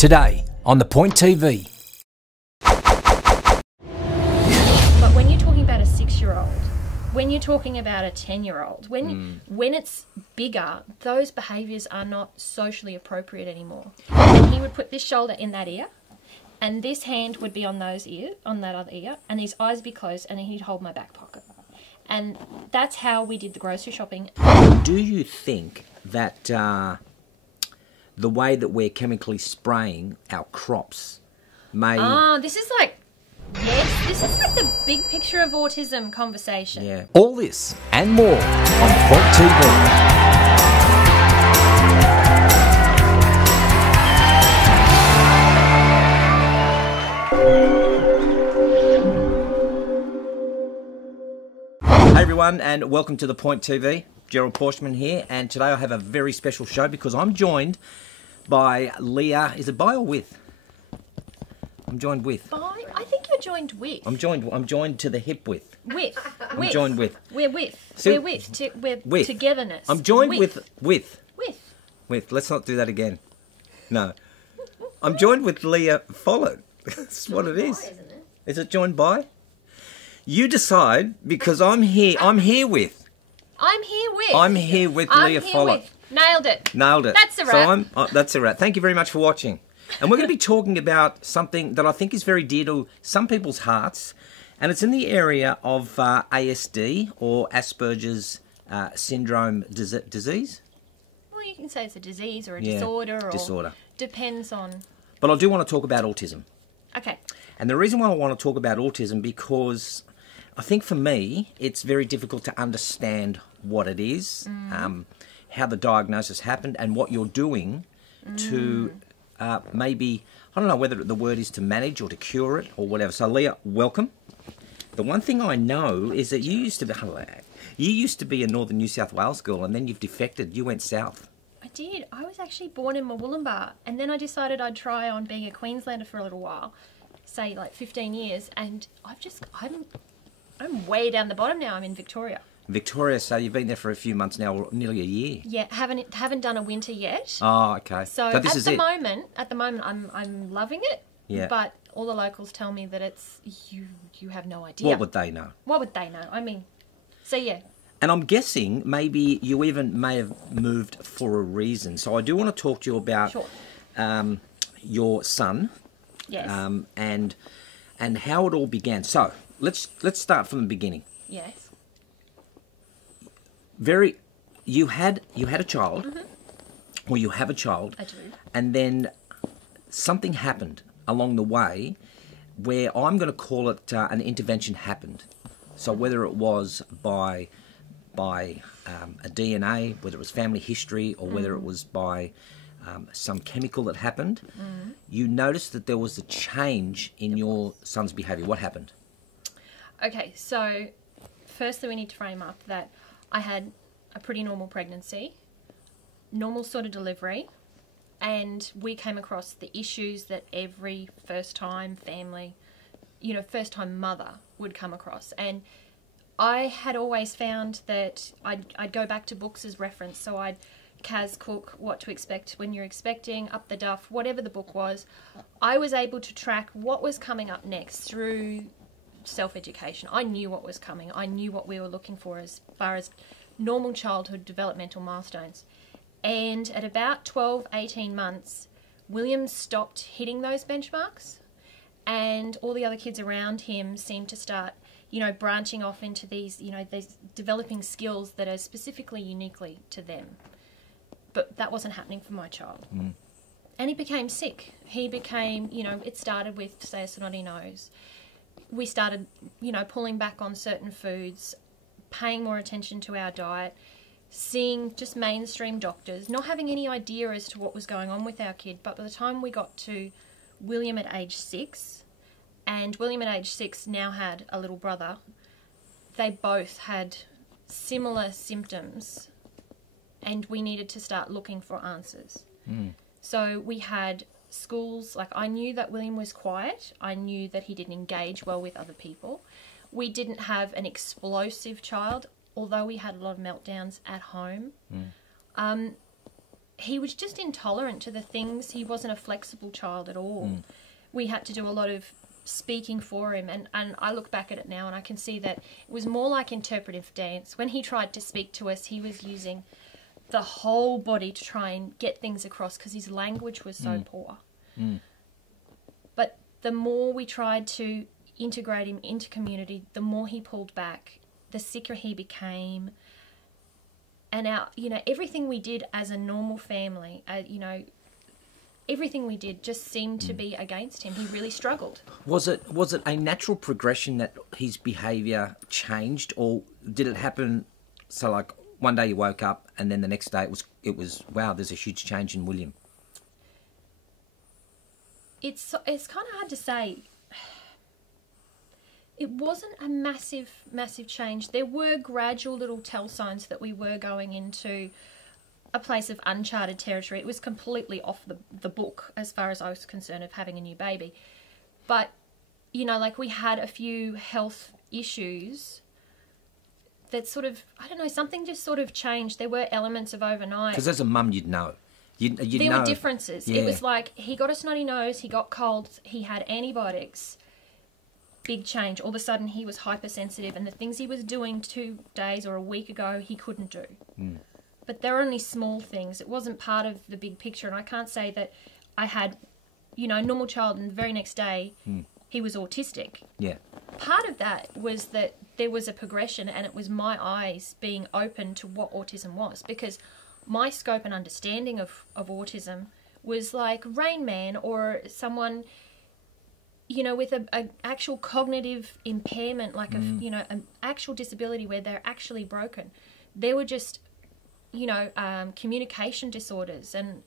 Today on The Point TV. But when you're talking about a 6-year-old, when you're talking about a 10-year-old, when it's bigger, those behaviours are not socially appropriate anymore. And he would put this shoulder in that ear, and this hand would be on that other ear, and his eyes would be closed, and he'd hold my back pocket. And that's how we did the grocery shopping. Do you think that the way that we're chemically spraying our crops may... This is like the big picture of autism conversation. Yeah. All this and more on The Point TV. Hey everyone, and welcome to The Point TV. Gerald Pauschmann here, and today I have a very special show because I'm joined by Leah. Is it by or with? I'm joined with. By? I think you're joined with. I'm joined to the hip with. With. I'm joined with. We're with. So- We're with. We're togetherness. I'm joined with. With. Let's not do that again. No. I'm joined with Leah Follett. That's what it is. Isn't it? Is it joined by? You decide, because I'm here with. I'm here with. I'm here with Leah Follett. Nailed it. Nailed it. That's a wrap. So that's a wrap. Thank you very much for watching. And we're going to be talking about something that I think is very dear to some people's hearts, and it's in the area of ASD, or Asperger's syndrome disease. Well, you can say it's a disease or a Yeah, disorder. disorder. Depends on... But I do want to talk about autism. Okay. And the reason why I want to talk about autism, because I think for me, it's very difficult to understand what it is, how the diagnosis happened, and what you're doing to maybe, I don't know whether the word is to manage or to cure it or whatever. So Leah, welcome. The one thing I know is that you used to be a Northern New South Wales girl, and then you've defected. You went south. I did. I was actually born in Murwillumbah, and then I decided I'd try on being a Queenslander for a little while, say like 15 years, and I'm way down the bottom now. I'm in Victoria. Victoria, so you've been there for a few months now, or nearly a year. Yeah, haven't done a winter yet. Oh, okay. So this is at the moment, I'm loving it. Yeah. But all the locals tell me that it's you have no idea. What would they know? What would they know? I mean, so yeah. And I'm guessing maybe you even may have moved for a reason. So I do want to talk to you about your son. Yes. And how it all began. So let's start from the beginning. Yes. You had a child, or you have a child. I do. And then something happened along the way where I'm going to call it an intervention happened. So whether it was by a DNA, whether it was family history, or whether it was by some chemical that happened, you noticed that there was a change in your son's behaviour. What happened? Okay, so firstly we need to frame up that I had a pretty normal pregnancy, normal sort of delivery, and we came across the issues that every first-time family, first-time mother would come across. And I had always found that I'd go back to books as reference. So I'd Kaz Cook, What to Expect When You're Expecting, Up the Duff, whatever the book was. I was able to track what was coming up next through self-education. I knew what was coming. I knew what we were looking for as far as normal childhood developmental milestones. And at about 12, 18 months, William stopped hitting those benchmarks, and all the other kids around him seemed to start branching off into these, these developing skills that are specifically uniquely to them. But that wasn't happening for my child. And he became sick. He became, it started with, say, a snotty nose. We started, pulling back on certain foods, paying more attention to our diet, seeing just mainstream doctors, not having any idea as to what was going on with our kid. But by the time we got to William at age 6, and William at age 6 now had a little brother, they both had similar symptoms, and we needed to start looking for answers. So we had schools, like I knew that William was quiet. I knew that he didn't engage well with other people. We didn't have an explosive child, although we had a lot of meltdowns at home. he was just intolerant to the things. He wasn't a flexible child at all. We had to do a lot of speaking for him, and I look back at it now and I can see that it was more like interpretive dance. When he tried to speak to us, he was using the whole body to try and get things across because his language was so poor. But the more we tried to integrate him into community, the more he pulled back, the sicker he became. And everything we did as a normal family, everything we did just seemed to be against him. He really struggled. Was it a natural progression that his behaviour changed, or did it happen? So, like, one day you woke up, and then the next day it was wow, there's a huge change in William. It's kind of hard to say. It wasn't a massive change. There were gradual little tell signs that we were going into a place of uncharted territory. It was completely off the book as far as I was concerned of having a new baby. But, like, we had a few health issues that sort of, I don't know, something just sort of changed. There were elements of overnight. Because as a mum, you'd know. There were differences. Yeah. It was like he got a snotty nose, he got colds, he had antibiotics. Big change. All of a sudden he was hypersensitive, and the things he was doing 2 days or a week ago he couldn't do. But they're only small things. It wasn't part of the big picture, and I can't say that I had, a normal child and the very next day he was autistic. Yeah. Part of that was that there was a progression, and it was my eyes being open to what autism was, because my scope and understanding of autism was like Rain Man or someone, with an actual cognitive impairment, like an actual disability where they're actually broken. There were just, communication disorders, and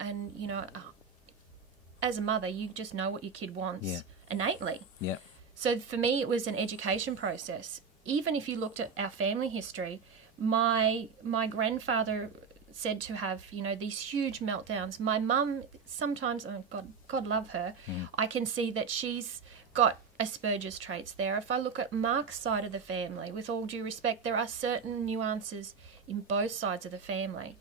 as a mother, you just know what your kid wants innately. Yeah. So for me, it was an education process. Even if you looked at our family history, my grandfather said to have, these huge meltdowns. My mum sometimes, oh God love her, I can see that she's got Asperger's traits there. If I look at Mark's side of the family, with all due respect, there are certain nuances in both sides of the family.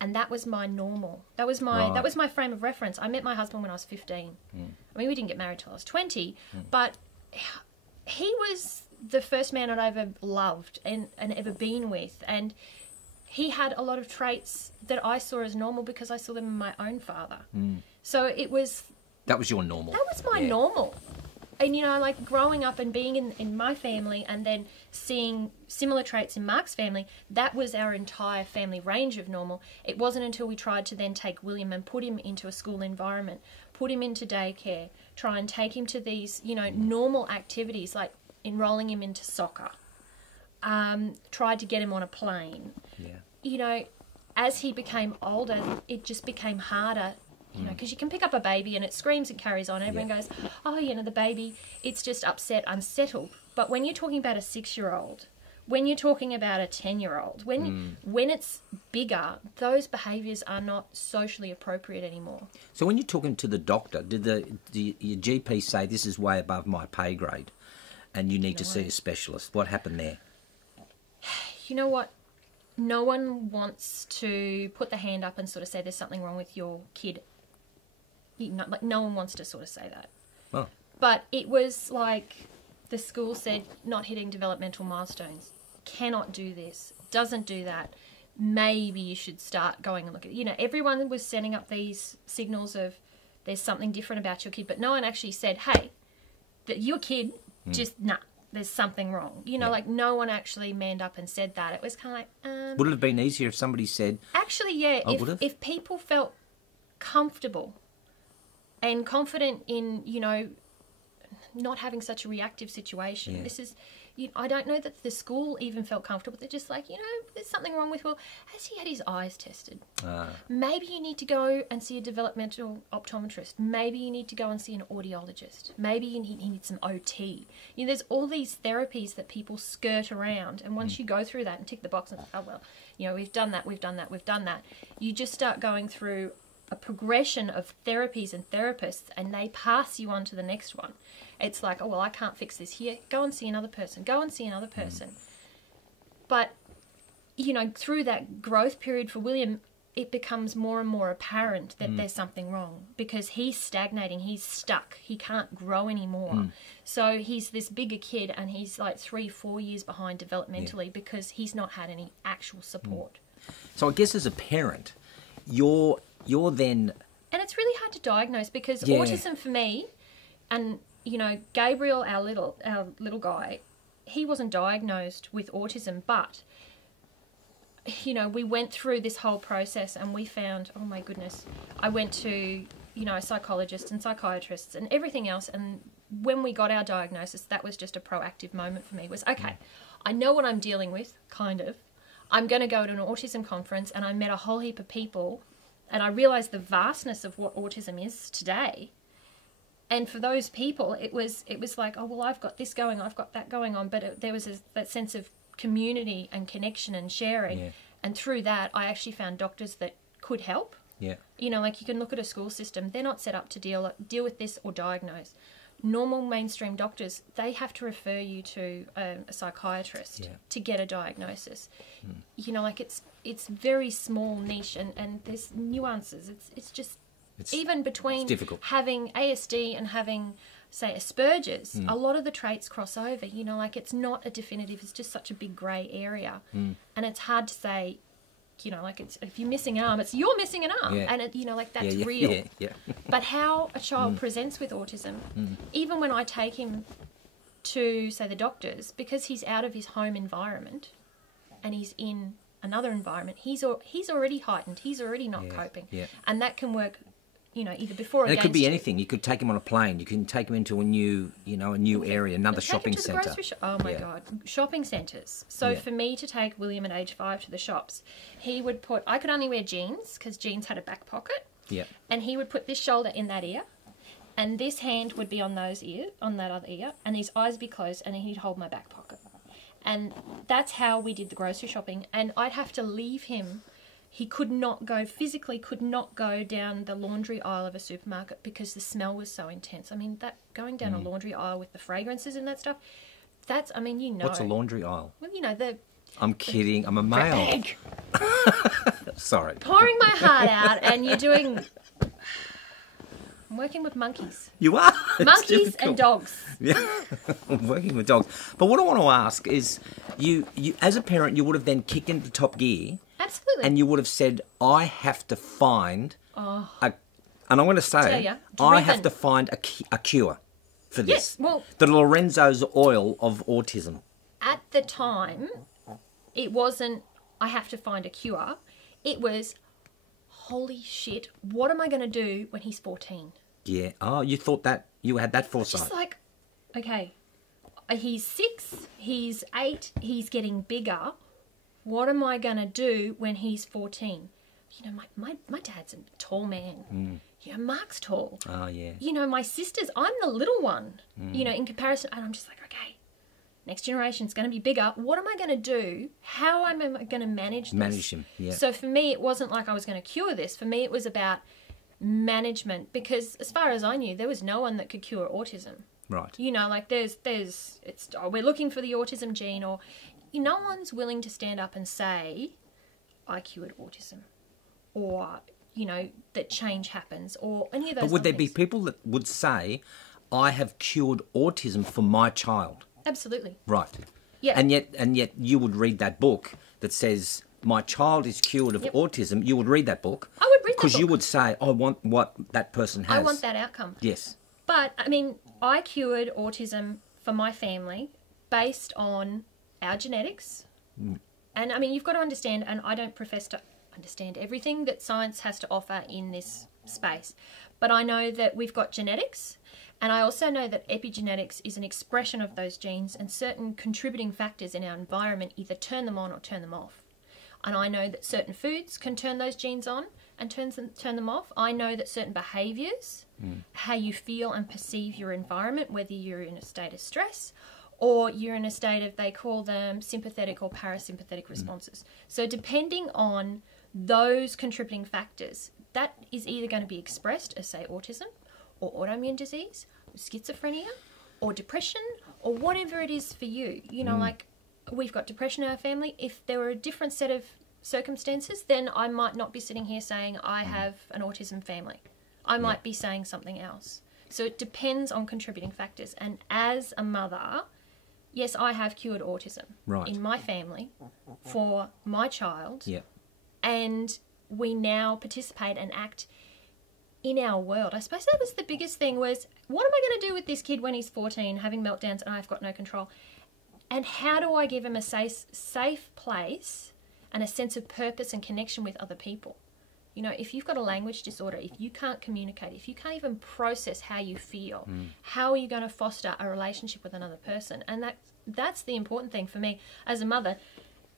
And that was my normal. That was my frame of reference. I met my husband when I was 15. I mean, we didn't get married till I was 20, but he was the first man I'd ever loved and ever been with. And he had a lot of traits that I saw as normal because I saw them in my own father. So it was... That was your normal. That was my normal. And, like growing up and being in my family and then seeing similar traits in Mark's family, that was our entire family range of normal. It wasn't until we tried to then take William and put him into a school environment, put him into daycare, try and take him to these, normal activities like enrolling him into soccer, tried to get him on a plane. Yeah. As he became older, it just became harder. Because you can pick up a baby and it screams and carries on. Everyone goes, oh, the baby, it's just upset, unsettled. But when you're talking about a 6-year-old, when you're talking about a 10-year-old, when it's bigger, those behaviours are not socially appropriate anymore. So when you're talking to the doctor, did your GP say this is way above my pay grade and you need to see a specialist? What happened there? You know what? No one wants to put the hand up and sort of say there's something wrong with your kid. No one wants to sort of say that. Oh. But it was like the school said, not hitting developmental milestones, cannot do this, doesn't do that. Maybe you should start going and look at it. Everyone was setting up these signals of there's something different about your kid, but no one actually said, hey, that your kid just, there's something wrong. Like no one actually manned up and said that. It was kind of like... Would it have been easier if somebody said... Actually, yeah. If people felt comfortable and confident in, not having such a reactive situation. This is, I don't know that the school even felt comfortable. They're just like, there's something wrong with Will. Has he had his eyes tested? Maybe you need to go and see a developmental optometrist. Maybe you need to go and see an audiologist. Maybe he needs some OT. There's all these therapies that people skirt around. And once you go through that and tick the box and, oh, well, we've done that, we've done that, we've done that, you just start going through a progression of therapies and therapists, and they pass you on to the next one. It's like, oh, well, I can't fix this here. Go and see another person. Go and see another person. But, through that growth period for William, it becomes more and more apparent that there's something wrong, because he's stagnating, he's stuck, he can't grow anymore. So he's this bigger kid, and he's like 3-4 years behind developmentally because he's not had any actual support. So I guess as a parent, you're then... And it's really hard to diagnose, because autism for me, and, you know, Gabriel, our little guy, he wasn't diagnosed with autism, but... you know, we went through this whole process and we found, oh my goodness, I went to, you know, psychologists and psychiatrists and everything else. And when we got our diagnosis, that was just a proactive moment for me. It was, okay, I know what I'm dealing with, kind of. I'm going to go to an autism conference, and I met a whole heap of people, and I realised the vastness of what autism is today. And for those people, it was like, oh, well, I've got this going, I've got that going on. But there was that sense of community and connection and sharing, and through that I actually found doctors that could help. You know, like, you can look at a school system, they're not set up to deal with this or diagnose. Normal mainstream doctors, they have to refer you to a psychiatrist to get a diagnosis. You know, like, it's very small niche, and there's nuances. It's just even between having ASD and having, say, Asperger's, a lot of the traits cross over. You know, like, it's not a definitive, it's just such a big grey area. And it's hard to say, you know, like, it's, if you're missing an arm, it's you're missing an arm. And, it, you know, like, that's real. But how a child presents with autism, even when I take him to, say, the doctors, because he's out of his home environment and he's in another environment, he's already heightened, he's already not coping. And that can work, you know, either before or and against. It could be anything. You could take him on a plane. You can take him into a new, you know, a new area, another shopping centre. Oh my God, shopping centres. So for me to take William at age 5 to the shops, he would put, I could only wear jeans because jeans had a back pocket. And he would put this shoulder in that ear, and this hand would be on on that other ear, and his eyes would be closed, and he'd hold my back pocket. And that's how we did the grocery shopping. And I'd have to leave him. He physically could not go down the laundry aisle of a supermarket because the smell was so intense. I mean, that going down a laundry aisle with the fragrances and that stuff, that's, I mean, you know. What's a laundry aisle? Well, you know, I'm kidding. I'm a male. Sorry. Pouring my heart out, and you're doing... I'm working with monkeys. You are? Monkeys and dogs. Yeah, I'm working with dogs. But what I want to ask is, you as a parent, you would have then kicked into top gear. Absolutely. And you would have said, I have to find and I'm going to say, I have to find a cure for this. Yes, well... The Lorenzo's oil of autism. At the time, it wasn't, I have to find a cure. It was, holy shit, what am I going to do when he's 14? Yeah. Oh, you thought that, you had that foresight. Just like, okay, he's 6, he's 8, he's getting bigger. What am I going to do when he's 14? You know, my dad's a tall man. You know, Mark's tall. Oh, yeah. You know, my sisters, I'm the little one, you know, in comparison. And I'm just like, okay, next generation's going to be bigger. What am I going to do? How am I going to manage this? Manage him, yeah. So for me, it wasn't like I was going to cure this. For me, it was about management, because as far as I knew, there was no one that could cure autism. Right. You know, like we're looking for the autism gene, or... No one's willing to stand up and say, I cured autism, or, you know, that change happens, or any of those. But would there be things. people that would say, I have cured autism for my child? Absolutely. Right. Yeah. And yet you would read that book that says, my child is cured of autism. You would read that book. I would read that book. Because you would say, I want what that person has. I want that outcome. Yes. But, I mean, I cured autism for my family based on our genetics. And I mean, you've got to understand, and I don't profess to understand everything that science has to offer in this space, but I know that we've got genetics, and I also know that epigenetics is an expression of those genes, and certain contributing factors in our environment either turn them on or turn them off. And I know that certain foods can turn those genes on and turn them off. I know that certain behaviours, how you feel and perceive your environment, whether you're in a state of stress or you're in a state of, they call them sympathetic or parasympathetic responses. So depending on those contributing factors, that is either going to be expressed as, say, autism or autoimmune disease, or schizophrenia or depression or whatever it is for you. You know, like, we've got depression in our family. If there were a different set of circumstances, then I might not be sitting here saying I have an autism family. I might be saying something else. So it depends on contributing factors. And as a mother, yes, I have cured autism in my family for my child. Yeah. And we now participate and act in our world. I suppose that was the biggest thing, was what am I going to do with this kid when he's 14 having meltdowns and I've got no control? And how do I give him a safe place and a sense of purpose and connection with other people? You know, if you've got a language disorder, if you can't communicate, if you can't even process how you feel, how are you going to foster a relationship with another person? And that's the important thing for me as a mother.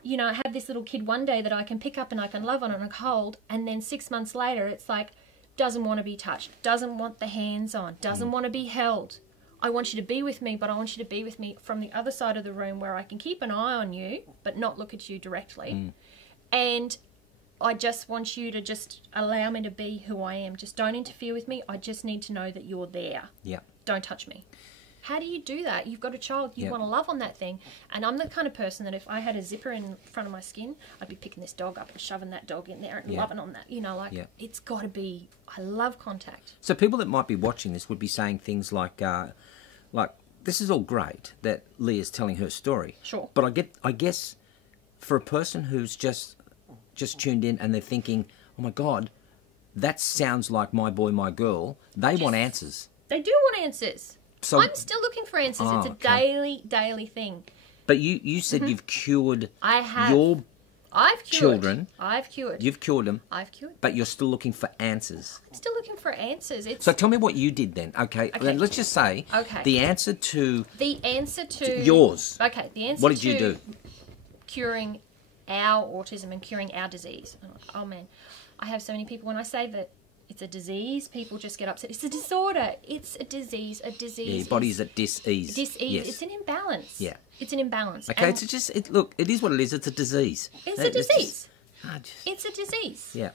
You know, I have this little kid one day that I can pick up and I can love on and hold, and then 6 months later it's like, doesn't want to be touched, doesn't want the hands on, doesn't want to be held. I want you to be with me, but I want you to be with me from the other side of the room where I can keep an eye on you, but not look at you directly. And I just want you to just allow me to be who I am. Just don't interfere with me. I just need to know that you're there. Yeah. Don't touch me. How do you do that? You've got a child. You want to love on that thing. And I'm the kind of person that if I had a zipper in front of my skin, I'd be picking this dog up and shoving that dog in there and loving on that. You know, like it's got to be, I love contact. So people that might be watching this would be saying things like, this is all great that Leah's telling her story. Sure. But I guess for a person who's just tuned in and they're thinking, oh my God, that sounds like my boy, my girl, they want answers. They do want answers. So, I'm still looking for answers. It's a daily thing. But you said you've cured I've cured. children. I've cured. You've cured them. I've cured. But you're still looking for answers. I'm still looking for answers. So tell me what you did then. Okay. Then let's just say the answer to yours. Okay. The answer. What did you do? Curing our autism and curing our disease. Oh man, I have so many people when I say that it's a disease, people just get upset. It's a disorder. It's a disease. A disease. Yeah, your body's at dis-ease. Dis-ease. Yes. It's an imbalance. Yeah. It's an imbalance. Okay, look, it is what it is. It's a disease. It's a disease. It's a disease. Yeah.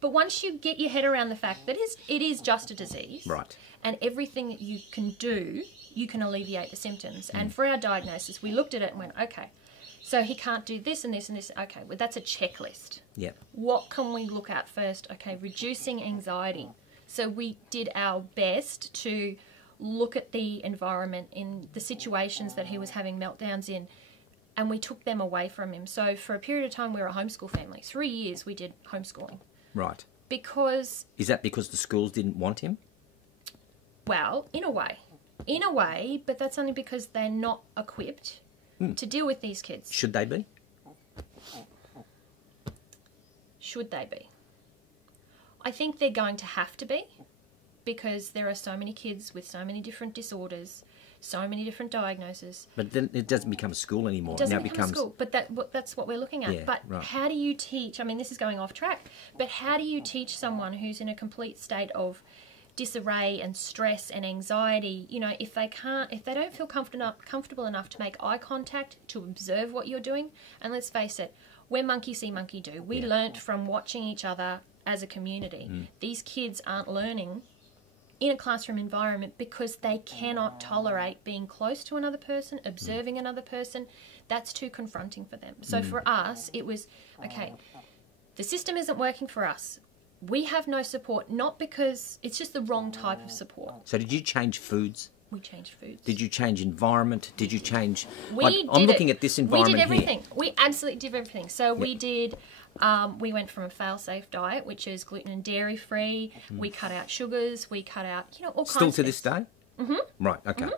But once you get your head around the fact that it is just a disease. Right. And everything that you can do, you can alleviate the symptoms. And for our diagnosis, we looked at it and went, okay, so he can't do this and this and this. Okay, well, that's a checklist. Yeah. What can we look at first? Okay, reducing anxiety. So we did our best to look at the environment in the situations that he was having meltdowns in, and we took them away from him. So for a period of time, we were a homeschool family. 3 years we did homeschooling. Right. Because... Is that because the schools didn't want him? Well, in a way. In a way, but that's only because they're not equipped to deal with these kids. Should they be? Should they be? I think they're going to have to be, because there are so many kids with so many different disorders, so many different diagnoses. But then it doesn't become a school anymore. It doesn't now become a school, but that's what we're looking at. Yeah, but right. How do you teach, I mean, this is going off track, but how do you teach someone who's in a complete state of disarray and stress and anxiety, you know, if they don't feel comfortable enough to make eye contact, to observe what you're doing? And let's face it, we're monkey see, monkey do. We learnt from watching each other as a community. These kids aren't learning in a classroom environment because they cannot tolerate being close to another person, observing another person. That's too confronting for them. So for us, it was, okay, the system isn't working for us. We have no support, not because it's just the wrong type of support. So did you change foods? We changed foods. Did you change environment? Did you change... I'm looking at this environment here. We did everything. Here. We absolutely did everything. So we did... we went from a fail-safe diet, which is gluten and dairy-free. We cut out sugars. We cut out, you know, all kinds of Still to things. this day? Mm-hmm. Right, okay.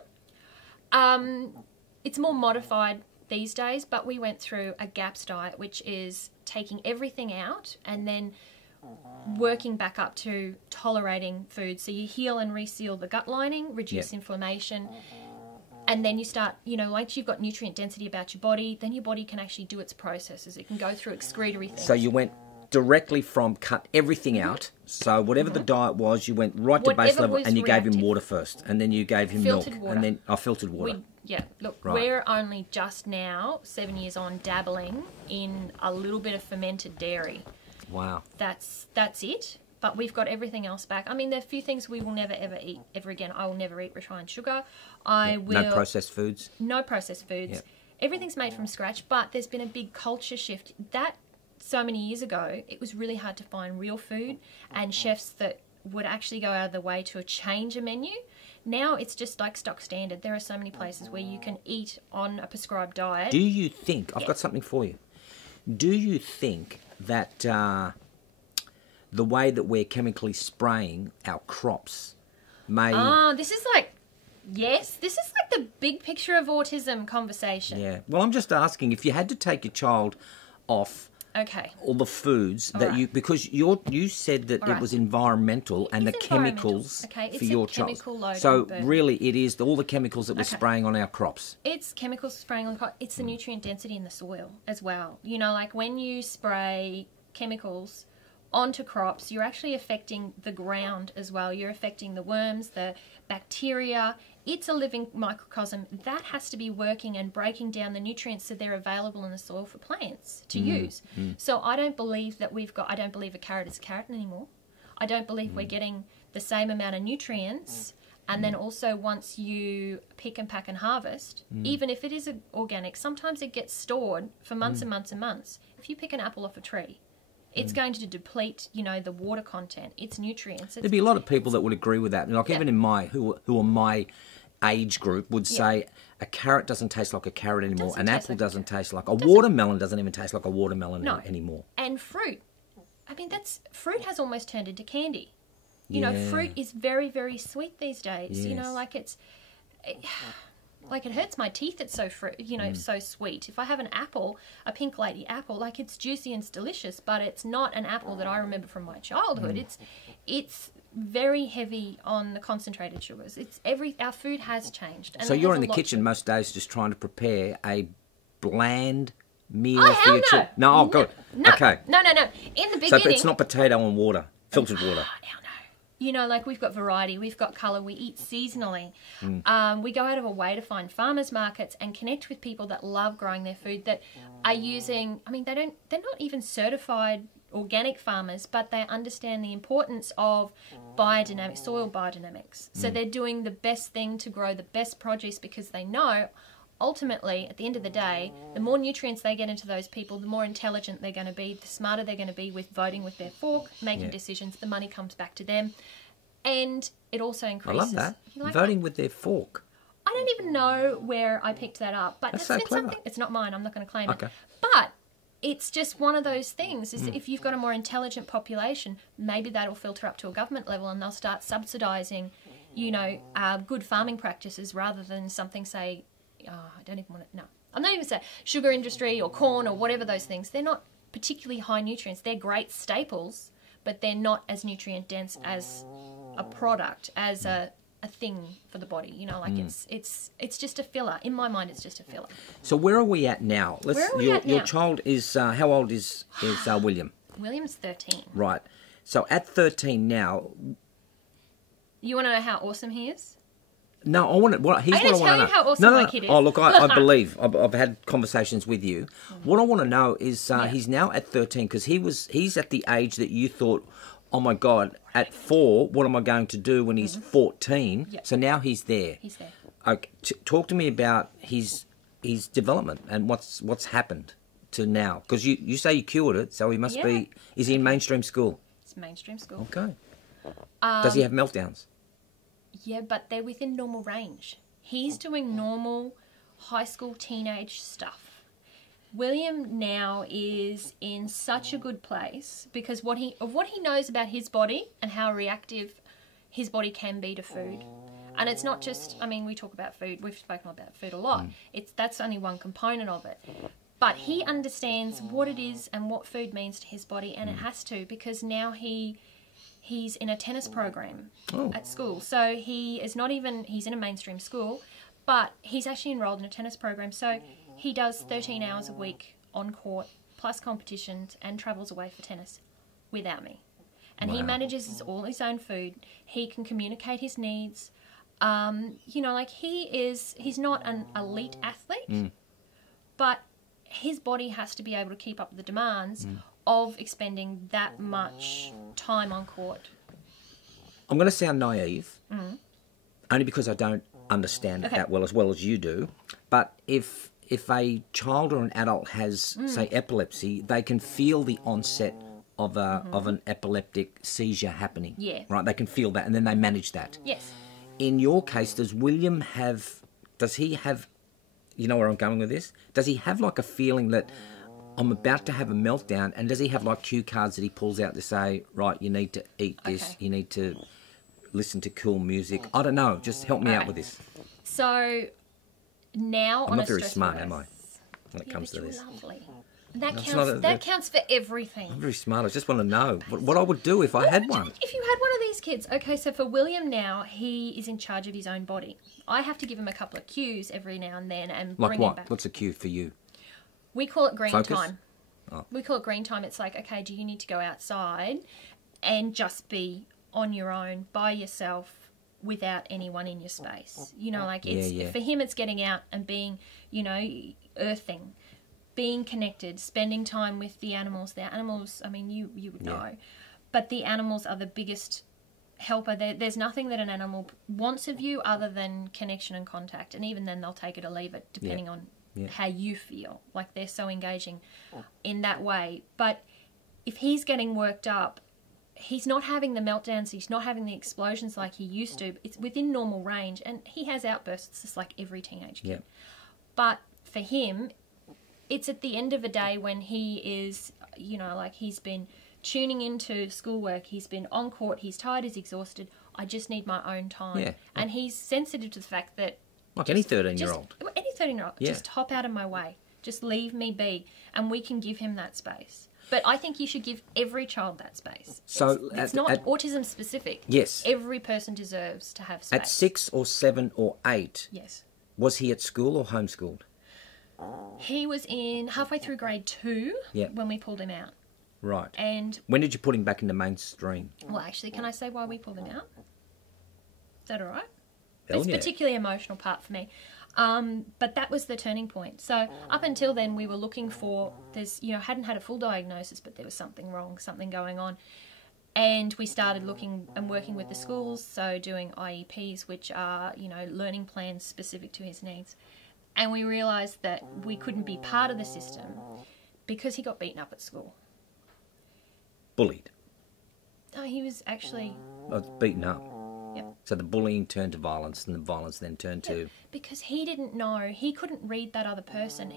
It's more modified these days, but we went through a GAPS diet, which is taking everything out and then working back up to tolerating food. So you heal and reseal the gut lining, reduce inflammation, and then you start, you know, once you've got nutrient density about your body, then your body can actually do its processes. It can go through excretory things. So you went directly from cut everything out. So whatever the diet was, you went right to base level and you gave him water first. And then you gave him Filtered milk. water. And then filtered water. We're only just now, 7 years on, dabbling in a little bit of fermented dairy. Wow. That's it. But we've got everything else back. I mean, there are a few things we will never, ever eat ever again. I will never eat refined sugar. No processed foods? No processed foods. Yep. Everything's made from scratch, but there's been a big culture shift. That, so many years ago, it was really hard to find real food and chefs that would actually go out of the way to change a menu. Now it's just like stock standard. There are so many places where you can eat on a prescribed diet. Do you think, I've got something for you, do you think that the way that we're chemically spraying our crops may... this is like, yes, this is like the big picture of autism conversation. Yeah, well, I'm just asking, if you had to take your child off all the foods that you... Because you said that it was environmental and the chemicals for your child. So really it is all the chemicals that we're spraying on our crops. It's chemicals spraying on crops. It's the nutrient density in the soil as well. You know, like when you spray chemicals onto crops, you're actually affecting the ground as well. You're affecting the worms, the bacteria. It's a living microcosm. That has to be working and breaking down the nutrients so they're available in the soil for plants to use. So I don't believe that I don't believe a carrot is a carrot anymore. I don't believe we're getting the same amount of nutrients. And then also once you pick and pack and harvest, even if it is organic, sometimes it gets stored for months and months and months. If you pick an apple off a tree, it's going to deplete, you know, the water content, its nutrients. There'd be a lot of people that would agree with that. Like even in who are my age group would say a carrot doesn't taste like a carrot anymore. An apple doesn't taste like a watermelon doesn't even taste like a watermelon anymore. And fruit. I mean, fruit has almost turned into candy. You know, fruit is very, very sweet these days. Yes. You know, like it hurts my teeth. It's so so sweet. If I have an apple, a pink lady apple, like it's juicy and it's delicious, but it's not an apple that I remember from my childhood. It's very heavy on the concentrated sugars. Our food has changed. And so you're in the kitchen most days just trying to prepare a bland meal for your children. No, good. No, okay. No. In the beginning, so it's not potato and water, filtered water. You know, like we've got variety, we've got colour, we eat seasonally. We go out of our way to find farmers markets and connect with people that love growing their food, that are using, I mean, they're not even certified organic farmers, but they understand the importance of biodynamics, soil biodynamics. So they're doing the best thing to grow the best produce because they know ultimately, at the end of the day, the more nutrients they get into those people, the more intelligent they're going to be, the smarter they're going to be with voting with their fork, making decisions. The money comes back to them. And it also increases... I love that. Like voting that? With their fork. I don't even know where I picked that up. But That's so clever. Something... It's not mine. I'm not going to claim it. But it's just one of those things. Is if you've got a more intelligent population, maybe that'll filter up to a government level and they'll start subsidising, you know, good farming practices rather than something, say... I don't even want to... No. I'm not even saying sugar industry or corn or whatever those things. They're not particularly high nutrients. They're great staples, but they're not as nutrient dense as a product, as a thing for the body. You know, like it's just a filler. In my mind, it's just a filler. So where are we at now? Your child is... how old is William? William's 13. Right. So at 13 now... You want to know how awesome he is? No, I want to. Here's what I want to know. I'm going to tell you how awesome my kid is. Oh, look, I believe. I've had conversations with you. What I want to know is he's now at 13 because he's at the age that you thought, oh my God, at 4, what am I going to do when he's 14? Yep. So now he's there. He's there. Okay, talk to me about his development and what's happened to now. Because you say you cured it, so he must be. Is he in mainstream school? It's mainstream school. Okay. Does he have meltdowns? Yeah, but they're within normal range. He's doing normal high school teenage stuff. William now is in such a good place because what he knows about his body and how reactive his body can be to food. And it's not just, I mean, we talk about food. We've spoken about food a lot. That's only one component of it. But he understands what it is and what food means to his body, and it has to, because now he's in a tennis program at school. So he's in a mainstream school, but he's actually enrolled in a tennis program. So he does 13 hours a week on court, plus competitions, and travels away for tennis without me. And he manages all his own food. He can communicate his needs. You know, like he's not an elite athlete, but his body has to be able to keep up with the demands of expending that much time on court. I'm going to sound naive, only because I don't understand it that well as you do. But if if a child or an adult has, say, epilepsy, they can feel the onset of an epileptic seizure happening. Yeah. Right? They can feel that, and then they manage that. Yes. In your case, does he have, you know where I'm going with this? Does he have like a feeling that I'm about to have a meltdown, and does he have like cue cards that he pulls out to say, right, you need to eat this, you need to listen to cool music? I don't know, just help me out with this. So now I'm on not a very stress smart, stress- am I, when it comes to but this? you're lovely. That That's counts. not a- That counts for everything. I'm very smart. I just want to know what I would do if I had one. If you had one of these kids, okay, so for William now, he is in charge of his own body. I have to give him a couple of cues every now and then and Like bring what? him back. What's a cue for you? We call it green Focus? time. Oh. We call it green time. It's like, okay, do you need to go outside and just be on your own, by yourself, without anyone in your space? You know, like it's for him, it's getting out and being, you know, earthing, being connected, spending time with the animals. The animals, I mean, you would know, but the animals are the biggest helper. There's nothing that an animal wants of you other than connection and contact, and even then they'll take it or leave it depending on how you feel. Like, they're so engaging in that way. But if he's getting worked up, he's not having the meltdowns, he's not having the explosions like he used to. It's within normal range, and he has outbursts just like every teenage kid. But for him, it's at the end of a day when he is, you know, like, he's been tuning into schoolwork, he's been on court, he's tired, he's exhausted. I just need my own time. Yeah. And he's sensitive to the fact that... Like any 13-year-old. Any 13-year-old. Yeah. Just hop out of my way. Just leave me be. And we can give him that space. But I think you should give every child that space. So it's not autism specific. Yes. Every person deserves to have space. At 6 or 7 or 8, Yes. was he at school or homeschooled? He was in halfway through grade 2 when we pulled him out. Right. And, when did you put him back into mainstream? well, actually, can I say why we pulled him out? Is that all right? Hell It's a yeah. particularly emotional part for me. But that was the turning point. So up until then, we were looking for, hadn't had a full diagnosis, but there was something wrong, something going on. And we started looking and working with the schools, so doing IEPs, which are, learning plans specific to his needs. And we realised that we couldn't be part of the system because he got beaten up at school. Bullied. No, he was actually... Beaten up. Yep. So the bullying turned to violence, and the violence then turned to... Because he didn't know, he couldn't read that other person.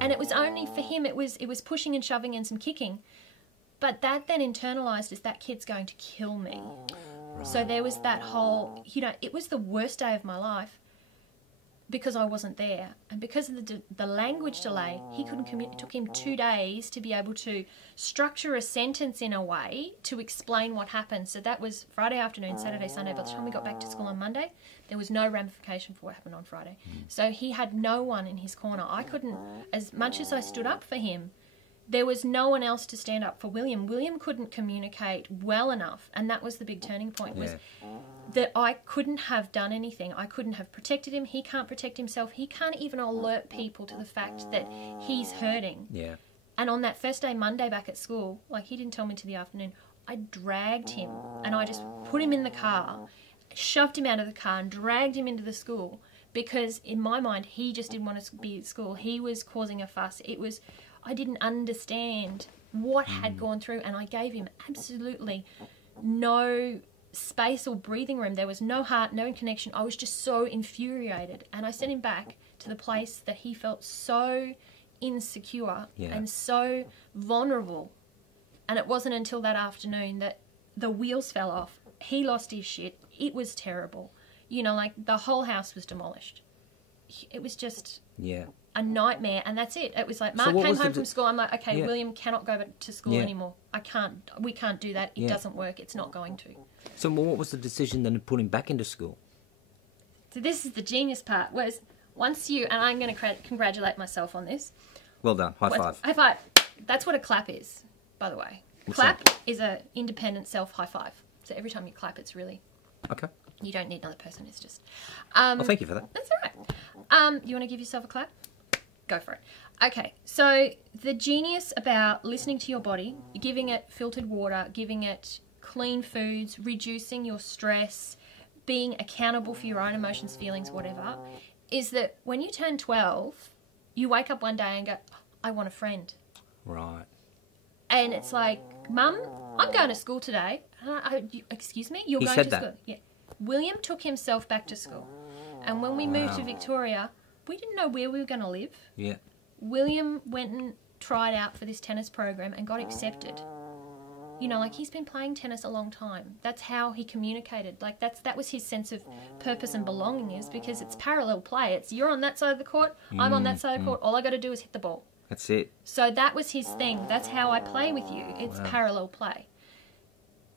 And it was only for him, it was pushing and shoving and some kicking. But that then internalized as that kid's going to kill me. Right. So there was that whole, it was the worst day of my life because I wasn't there. And because of the language delay, he couldn't communicate. It took him 2 days to be able to structure a sentence in a way to explain what happened. So that was Friday afternoon, Saturday, Sunday. By the time we got back to school on Monday, there was no ramification for what happened on Friday. So he had no one in his corner. I couldn't, as much as I stood up for him, there was no one else to stand up for William. William couldn't communicate well enough, and that was the big turning point, was that I couldn't have done anything. I couldn't have protected him. He can't protect himself. He can't even alert people to the fact that he's hurting. Yeah. And on that first day, Monday, back at school, like, he didn't tell me till the afternoon, I dragged him, and I just put him in the car, shoved him out of the car, and dragged him into the school, because in my mind, he just didn't want to be at school. He was causing a fuss. I didn't understand what had gone through, and I gave him absolutely no space or breathing room. There was no heart, no connection. I was just so infuriated, and I sent him back to the place that he felt so insecure and so vulnerable. And it wasn't until that afternoon that the wheels fell off. He lost his shit. It was terrible. Like, the whole house was demolished. It was just... a nightmare, and that's it. It was like, Mark came home from school. I'm like, okay, William cannot go back to school anymore. We can't do that. It doesn't work. It's not going to. So what was the decision then to put him back into school? So this is the genius part, was once and I'm going to congratulate myself on this. Well done. High five. High five. That's what a clap is, by the way. What's clap that? is a independent self high five. So every time you clap, it's really... Okay. You don't need another person. It's just... well, thank you for that. That's all right. You want to give yourself a clap? Go for it. Okay, so the genius about listening to your body, giving it filtered water, giving it clean foods, reducing your stress, being accountable for your own emotions, feelings, whatever, is that when you turn 12, You wake up one day and go, I want a friend. Right. And it's like, Mum, I'm going to school today. Excuse me? You're He going said to that. school? Yeah. William took himself back to school. And when we moved to Victoria, we didn't know where we were going to live. Yeah. William went and tried out for this tennis program and got accepted. You know, like, he's been playing tennis a long time. That's how he communicated. Like, that was his sense of purpose and belonging, is because it's parallel play. It's you're on that side of the court, I'm on that side of the court. All I got to do is hit the ball. That's it. So that was his thing. That's how I play with you. It's parallel play.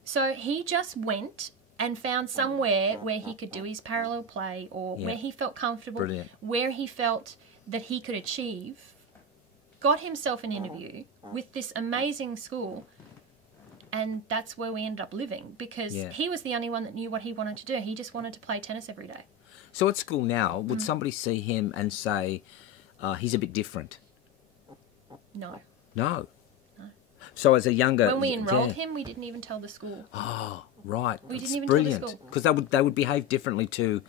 So he just went and found somewhere where he could do his parallel play, or where he felt comfortable, Brilliant. where he felt that he could achieve, got himself an interview with this amazing school, and that's where we ended up living, because he was the only one that knew what he wanted to do. He just wanted to play tennis every day. So at school now, would somebody see him and say, he's a bit different? No. No. So as a younger... When we enrolled him, we didn't even tell the school. Oh, right. We That's didn't even brilliant. tell the school. Because they would behave differently to...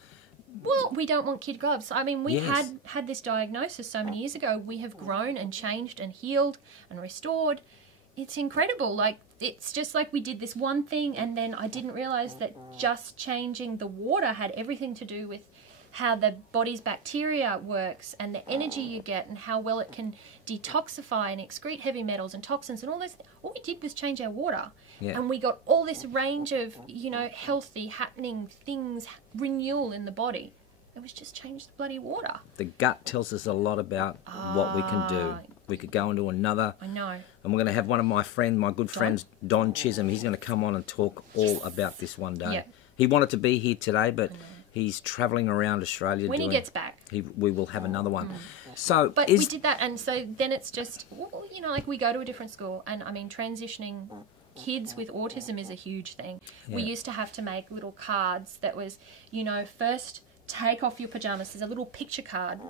Well, we don't want kid gloves. I mean, we Yes. had this diagnosis so many years ago. We have grown and changed and healed and restored. It's incredible. Like, it's just like we did this one thing, and then I didn't realise that just changing the water had everything to do with how the body's bacteria works and the energy you get and how well it can detoxify and excrete heavy metals and toxins and all this. All we did was change our water. Yeah. And we got all this range of, you know, healthy, happening things, renewal in the body. It was just change the bloody water. The gut tells us a lot about what we can do. We could go into another... I know. And we're going to have one of my good friends, Don Chisholm. He's going to come on and talk all about this one day. Yeah. He wanted to be here today, but he's travelling around Australia. When he gets back. We will have another one. So, But we did that, and so then it's just, well, you know, like, we go to a different school, and I mean, transitioning kids with autism is a huge thing. We used to have to make little cards that was, you know, first take off your pajamas. There's a little picture card,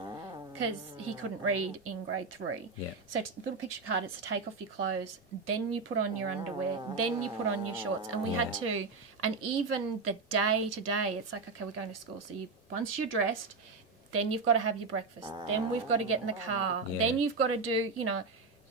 because he couldn't read in grade 3. Yeah. So little picture card, it's to take off your clothes, then you put on your underwear, then you put on your shorts, and we had to, and even the day to day, it's like, okay, we're going to school, so once you're dressed, then you've got to have your breakfast, then we've got to get in the car, then you've got to do, you know,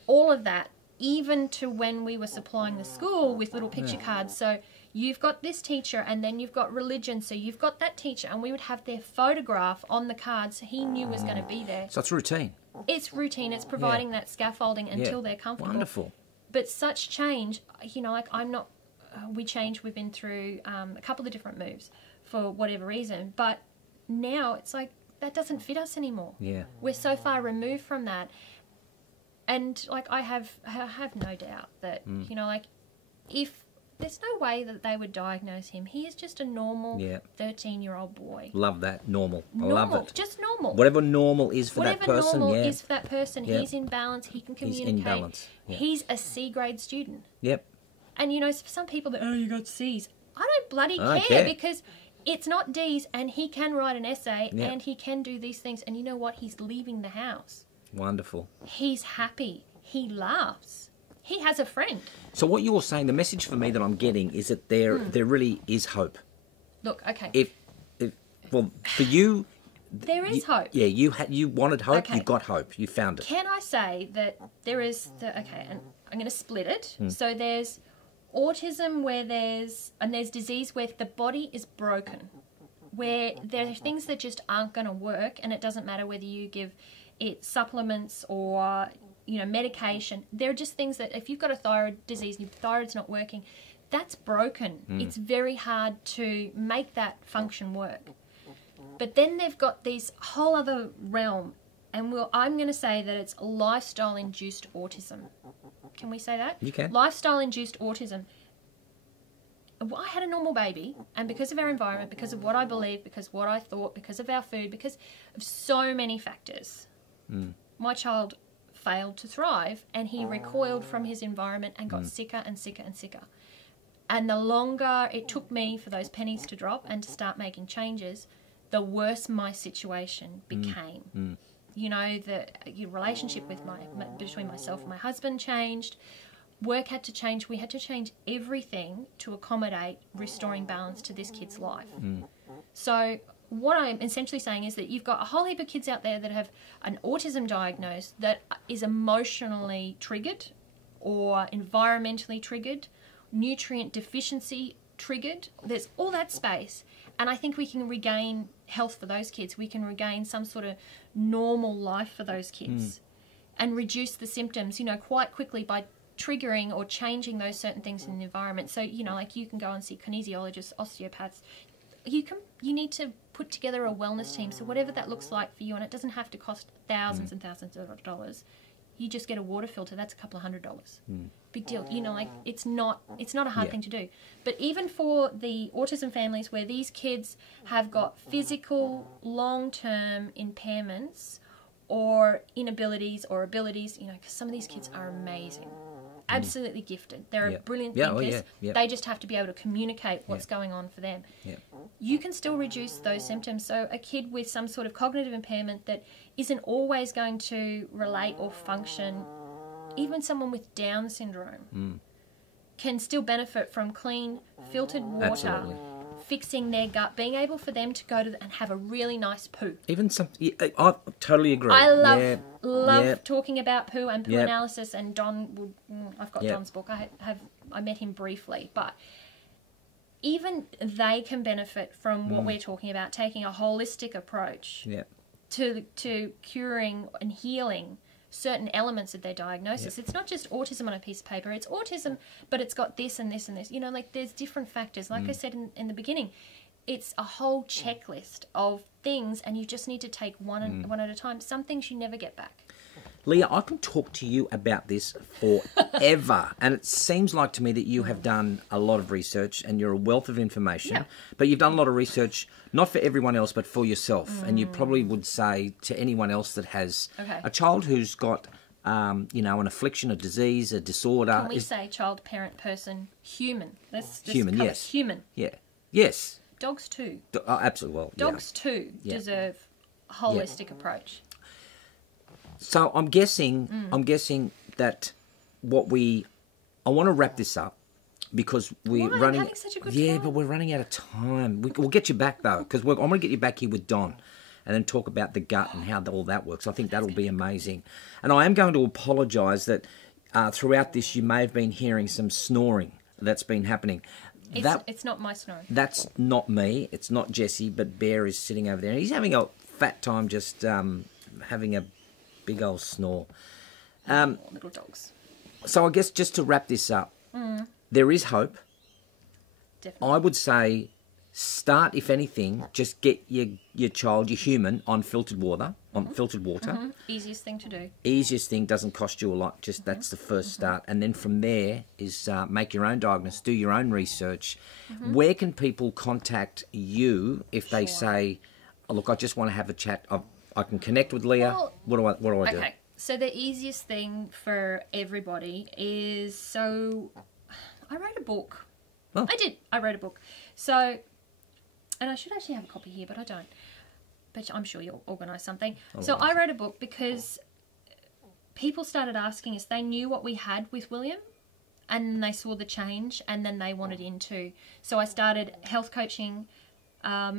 all of that, even to when we were supplying the school with little picture cards. So you've got this teacher, and then you've got religion, so you've got that teacher, and we would have their photograph on the card so he knew was going to be there. So it's routine. It's routine. It's providing that scaffolding until they're comfortable. Wonderful. But such change, you know, like, I'm not... we changed. We've been through a couple of different moves for whatever reason. But now it's like, that doesn't fit us anymore. Yeah. We're so far removed from that. And, like, I have no doubt that, you know, like, if... There's no way that they would diagnose him. He is just a normal 13-year-old boy. Love that. Normal. I Normal. love it. Just normal. Whatever normal is for Whatever that person, normal is for that person, he's in balance, he can communicate. He's in balance. Yeah. He's a C-grade student. Yep. And, you know, for some people, that, oh, you got C's. I don't bloody I don't care, care. because it's not D's, and he can write an essay, and he can do these things. And you know what? He's leaving the house. Wonderful. He's happy. He laughs. He has a friend. So what you're saying, the message for me that I'm getting is that there really is hope. Look, okay. If well, for you... There is hope. Yeah, you wanted hope, Okay. you got hope, you found it. Can I say that there is okay, and I'm going to split it. So there's autism where there's disease where the body is broken, where there are things that just aren't going to work, and it doesn't matter whether you give it supplements or, you know, medication. There are just things that if you've got a thyroid disease and your thyroid's not working, that's broken. It's very hard to make that function work. But then they've got this whole other realm, and I'm going to say that it's lifestyle-induced autism. Can we say that? You can. Lifestyle-induced autism. I had a normal baby, and because of our environment, because of what I believe, because of what I thought, because of our food, because of so many factors, my child failed to thrive, and he recoiled from his environment and got sicker and sicker and sicker. And the longer it took me for those pennies to drop and to start making changes, the worse my situation became. You know, your relationship with between myself and my husband changed. Work had to change. We had to change everything to accommodate restoring balance to this kid's life. So what I'm essentially saying is that you've got a whole heap of kids out there that have an autism diagnosis that is emotionally triggered or environmentally triggered, nutrient deficiency triggered. There's all that space. And I think we can regain health for those kids. We can regain some sort of normal life for those kids and reduce the symptoms, you know, quite quickly by triggering or changing those certain things in the environment. So, you know, like you can go and see kinesiologists, osteopaths. You need to put together a wellness team. So whatever that looks like for you, and it doesn't have to cost thousands and thousands of dollars. You just get a water filter. That's a couple of $100. Big deal. You know, like it's not a hard thing to do. But even for the autism families where these kids have got physical long-term impairments or inabilities or abilities, you know, because some of these kids are amazing. Absolutely gifted. They're brilliant thinkers. They just have to be able to communicate what's going on for them. You can still reduce those symptoms. So a kid with some sort of cognitive impairment that isn't always going to relate or function, even someone with Down syndrome, can still benefit from clean, filtered water, fixing their gut, being able for them to go to and have a really nice poo. Even some, I totally agree. I love talking about poo and poo analysis, and Don would. I've got Don's book. I met him briefly, but even they can benefit from what we're talking about, taking a holistic approach to curing and healing certain elements of their diagnosis. It's not just autism on a piece of paper. It's autism, but it's got this and this and this. You know, like there's different factors. Like I said in the beginning, it's a whole checklist of things, and you just need to take one at a time. Some things you never get back. Leah, I can talk to you about this forever. And it seems like to me that you have done a lot of research and you're a wealth of information. But you've done a lot of research, not for everyone else, but for yourself. And you probably would say to anyone else that has a child who's got, you know, an affliction, a disease, a disorder. Can we say child, parent, person, human? Let's just human, cover yes. Human. Yeah. Yes. Dogs too. Absolutely. Well, Dogs too deserve a holistic approach. So I'm guessing that I want to wrap this up because we're running. I'm having such a good time. But we're running out of time. We'll get you back though, because I'm going to get you back here with Don, and then talk about the gut and how all that works. I think that'll be amazing. And I am going to apologise that throughout this you may have been hearing some snoring that's been happening. It's not my snoring. That's not me. It's not Jesse, but Bear is sitting over there, and he's having a fat time just having a big old snore. Little dogs. So I guess just to wrap this up, there is hope. Definitely. I would say start, if anything, just get your child, your human, on filtered water. Easiest thing to do. Easiest thing, doesn't cost you a lot. Just that's the first start, and then from there is make your own diagnosis, do your own research. Where can people contact you if they say, oh, "Look, I just want to have a chat. I can connect with Leah." Well, what do I do? Okay, so the easiest thing for everybody is, so I wrote a book. Oh. I wrote a book. So, and I should actually have a copy here, but I don't. But I'm sure you'll organise something. So I wrote a book because people started asking us. They knew what we had with William, and they saw the change, and then they wanted into. So I started health coaching,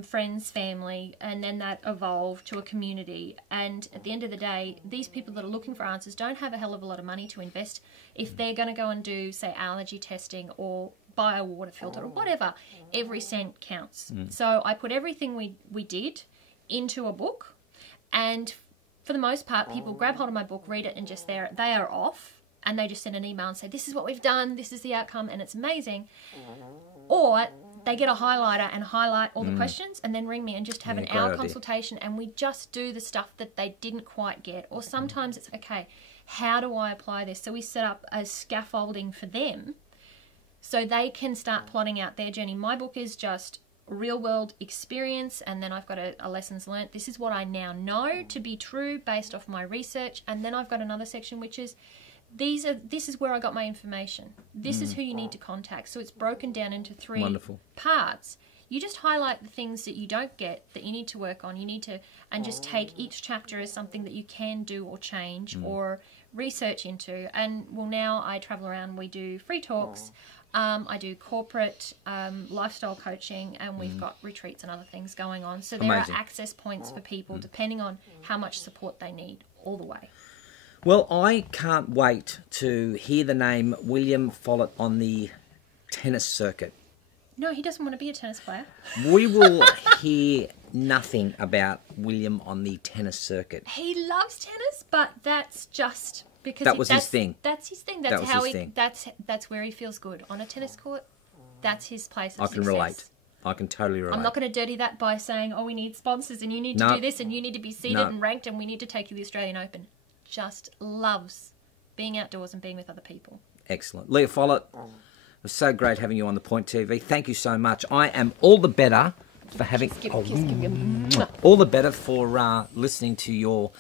friends, family, and then that evolved to a community. And at the end of the day, these people that are looking for answers don't have a hell of a lot of money to invest. If they're going to go and do, say, allergy testing or buy a water filter or whatever, every cent counts. So I put everything we did into a book, and for the most part, people grab hold of my book, read it, and just they are off, and they just send an email and say, this is what we've done, this is the outcome, and it's amazing. Or they get a highlighter and highlight all the questions and then ring me and just have an hour consultation, and we just do the stuff that they didn't quite get. Or sometimes it's, okay, how do I apply this? So we set up a scaffolding for them so they can start plotting out their journey. My book is just real world experience, and then I've got a lessons learnt. This is what I now know to be true based off my research. And then I've got another section which is, this is where I got my information. This is who you need to contact. So it's broken down into 3 parts. You just highlight the things that you don't get, that you need to work on. You need to, and just take each chapter as something that you can do or change or research into. And well, now I travel around, we do free talks, I do corporate lifestyle coaching, and we've got retreats and other things going on. So there Amazing. are access points for people depending on how much support they need all the way. Well, I can't wait to hear the name William Follett on the tennis circuit. No, he doesn't want to be a tennis player. We will hear nothing about William on the tennis circuit. He loves tennis, but that's just because That was his thing. That's his thing. That That's was how his he. thing. That's where he feels good on a tennis court. That's his place of I can success. relate. I can totally relate. I'm not going to dirty that by saying, "Oh, we need sponsors, and you need to No. do this, and you need to be seated No. and ranked, and we need to take you to the Australian Open." Just loves being outdoors and being with other people. Excellent. Leah Follett, it was so great having you on the Point TV. Thank you so much. I am all the better for having... Give a kiss, give a... all the better for listening to your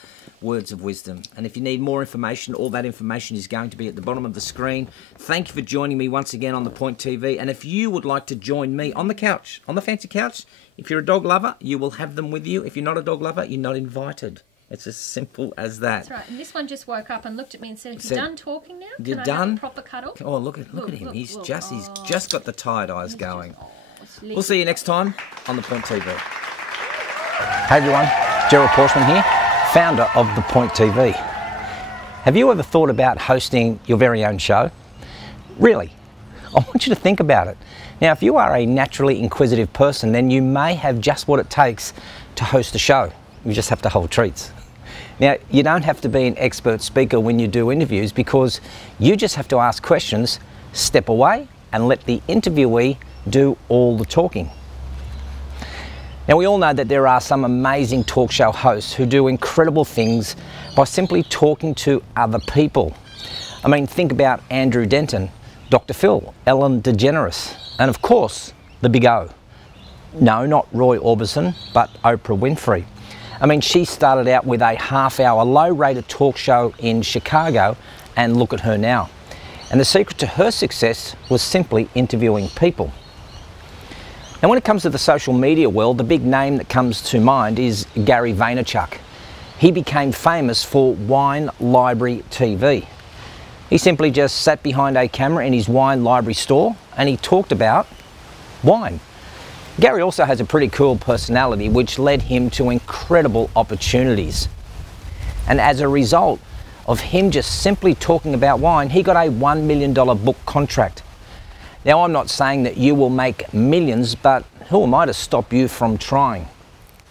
words of wisdom. And if you need more information, all that information is going to be at the bottom of the screen. Thank you for joining me once again on the Point TV. And if you would like to join me on the couch, on the fancy couch, if you're a dog lover, you will have them with you. If you're not a dog lover, you're not invited. It's as simple as that. That's right. And this one just woke up and looked at me and said, "You're done talking now? You're Can I done? have a proper cuddle?" Oh, look at him. He's just got the tired eyes going. It's We'll see you next time on the Point TV. Hey everyone, Gerald Pauschmann here, founder of The Point TV. Have you ever thought about hosting your very own show? Really? I want you to think about it. Now, if you are a naturally inquisitive person, then you may have just what it takes to host a show. You just have to hold treats. Now, you don't have to be an expert speaker when you do interviews, because you just have to ask questions, step away, and let the interviewee do all the talking. Now, we all know that there are some amazing talk show hosts who do incredible things by simply talking to other people. I mean, think about Andrew Denton, Dr. Phil, Ellen DeGeneres, and of course, the Big O. No, not Roy Orbison, but Oprah Winfrey. I mean, she started out with a half-hour, low-rated talk show in Chicago, and look at her now. And the secret to her success was simply interviewing people. Now, when it comes to the social media world, the big name that comes to mind is Gary Vaynerchuk. He became famous for Wine Library TV. He simply just sat behind a camera in his wine library store and he talked about wine. Gary also has a pretty cool personality, which led him to incredible opportunities. And as a result of him just simply talking about wine, he got a $1 million book contract. Now, I'm not saying that you will make millions, but who am I to stop you from trying?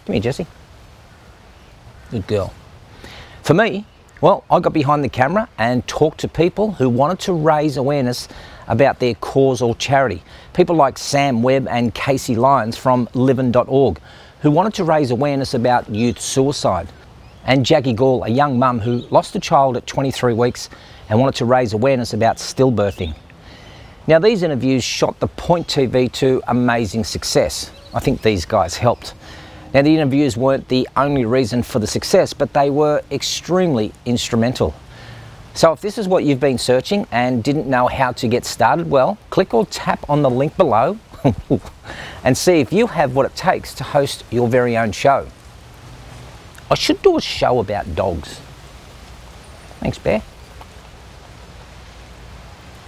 Come here, Jessie. Good girl. For me, well, I got behind the camera and talked to people who wanted to raise awareness about their cause or charity. People like Sam Webb and Casey Lyons from livin.org, who wanted to raise awareness about youth suicide. And Jackie Gall, a young mum who lost a child at 23 weeks and wanted to raise awareness about stillbirthing. Now, these interviews shot the Point TV to amazing success. I think these guys helped. Now, the interviews weren't the only reason for the success, but they were extremely instrumental. So if this is what you've been searching and didn't know how to get started, well, click or tap on the link below and see if you have what it takes to host your very own show. I should do a show about dogs. Thanks, Bear.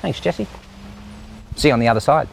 Thanks, Jessie. See you on the other side.